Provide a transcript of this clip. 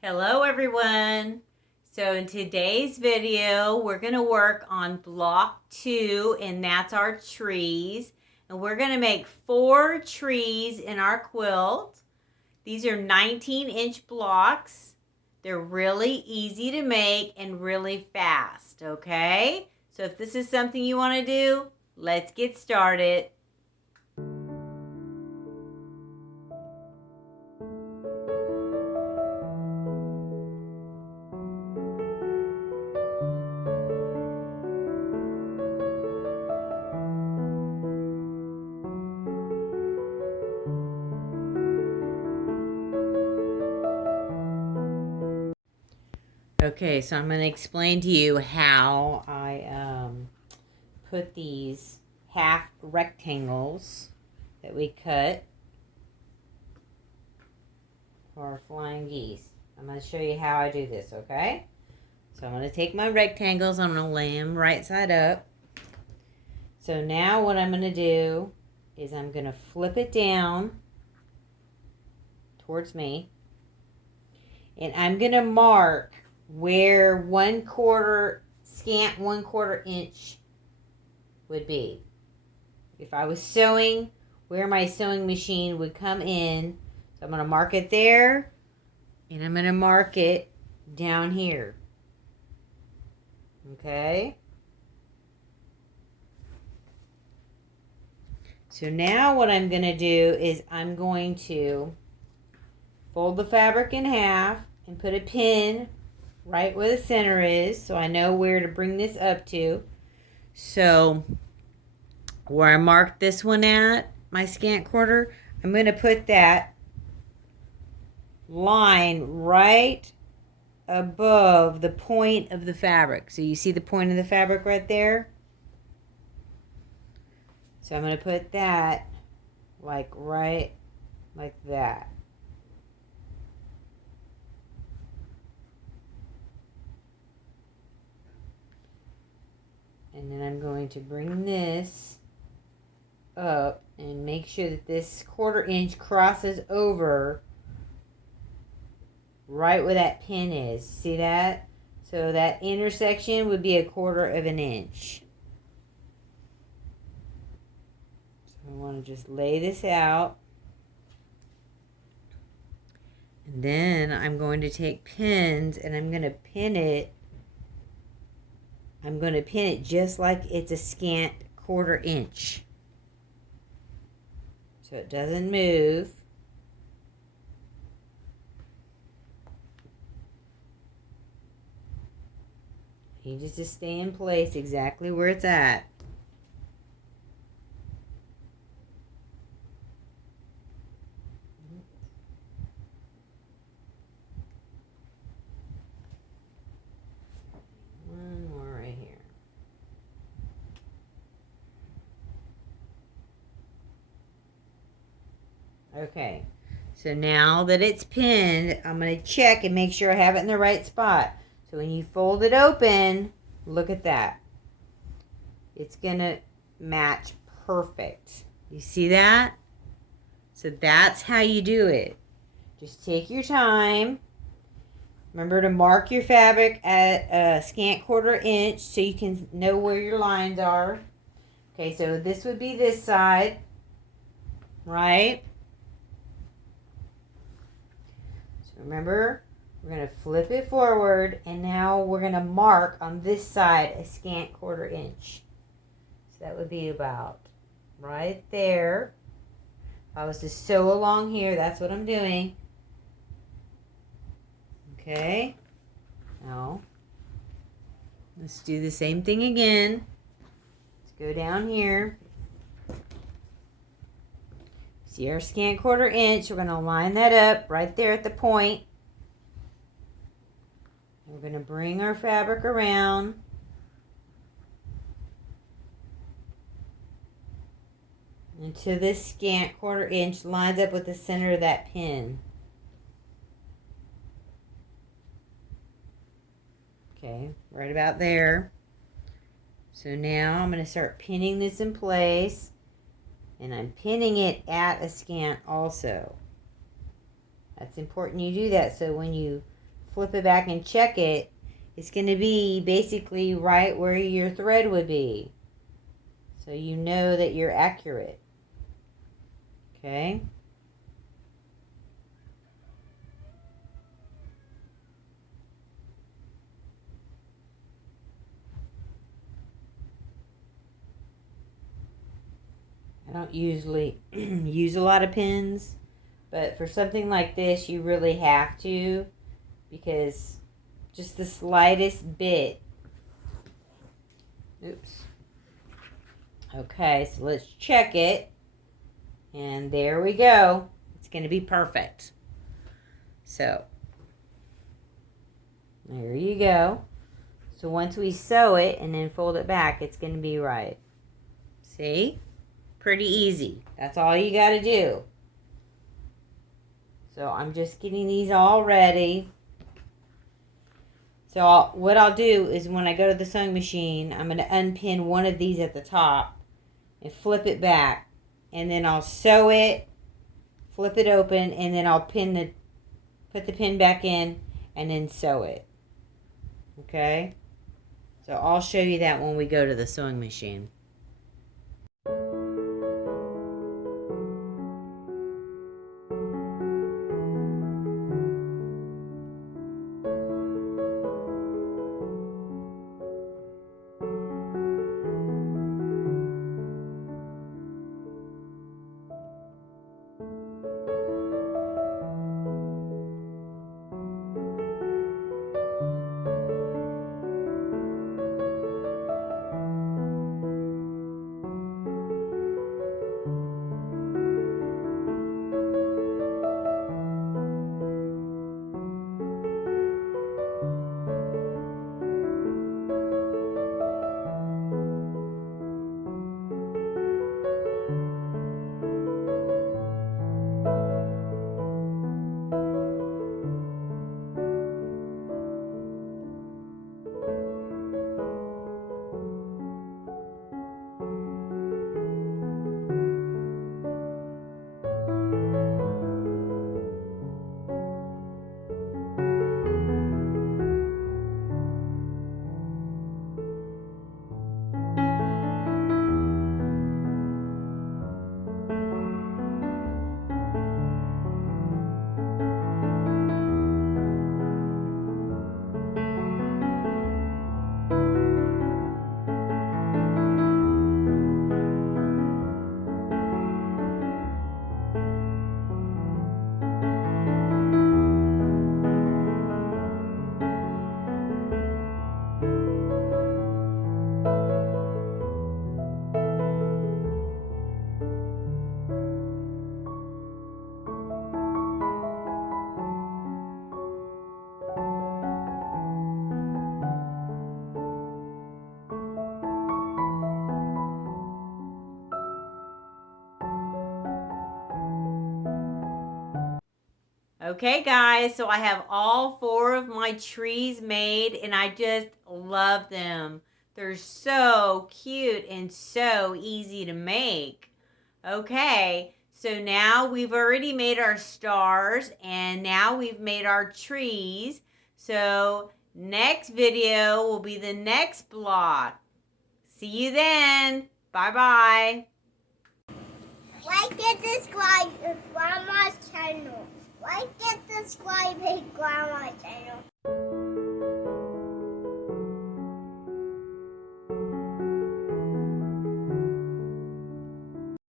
Hello everyone. So in today's video, we're going to work on block 2, and that's our trees. And we're going to make 4 trees in our quilt. These are 19-inch blocks. They're really easy to make and really fast, okay? So if this is something you want to do, let's get started. Okay, so I'm going to explain to you how I put these half rectangles that we cut for our flying geese. I'm going to show you how I do this, okay? So I'm going to take my rectangles, I'm going to lay them right side up. So now what I'm going to do is I'm going to flip it down towards me, and I'm going to mark where scant 1/4 inch would be. If I was sewing, where my sewing machine would come in. So I'm going to mark it there, and I'm going to mark it down here. Okay? So now what I'm going to do is I'm going to fold the fabric in half and put a pin right where the center is, so I know where to bring this up to. So where I marked this one at, my scant quarter, I'm going to put that line right above the point of the fabric. So you see the point of the fabric right there? So I'm going to put that right like that. And then I'm going to bring this up and make sure that this 1/4 inch crosses over right where that pin is. See that? So that intersection would be 1/4 inch. So I want to just lay this out. And then I'm going to take pins and I'm going to pin it. I'm going to pin it just like it's a scant 1/4 inch. So it doesn't move. You just stay in place exactly where it's at. One more right here. Okay, so now that it's pinned, I'm going to check and make sure I have it in the right spot. So when you fold it open, look at that. It's going to match perfect. You see that? So that's how you do it. Just take your time. Remember to mark your fabric at a scant 1/4 inch so you can know where your lines are. Okay, so this would be this side, right? So remember, we're going to flip it forward, and now we're going to mark on this side a scant 1/4 inch. So that would be about right there. If I was to sew along here, that's what I'm doing. Okay, now let's do the same thing again. Let's go down here. See our scant 1/4 inch. We're going to line that up right there at the point. We're going to bring our fabric around. Until this scant 1/4 inch lines up with the center of that pin. Okay, right about there. So now I'm going to start pinning this in place. And I'm pinning it at a scant also. That's important you do that so when you flip it back and check it, it's going to be basically right where your thread would be. So you know that you're accurate. Okay? I don't usually use a lot of pins, but for something like this, you really have to, because just the slightest bit. Oops. Okay, so let's check it. And there we go. It's going to be perfect. So, there you go. So once we sew it and then fold it back, it's going to be right. See? Pretty easy. That's all you got to do. So I'm just getting these all ready. So what I'll do is when I go to the sewing machine, I'm going to unpin one of these at the top and flip it back. And then I'll sew it, flip it open, and then I'll put the pin back in and then sew it. Okay? So I'll show you that when we go to the sewing machine. Okay, guys, so I have all 4 of my trees made, and I just love them. They're so cute and so easy to make. Okay, so now we've already made our stars, and now we've made our trees. So next video will be the next block. See you then. Bye-bye. Like and subscribe.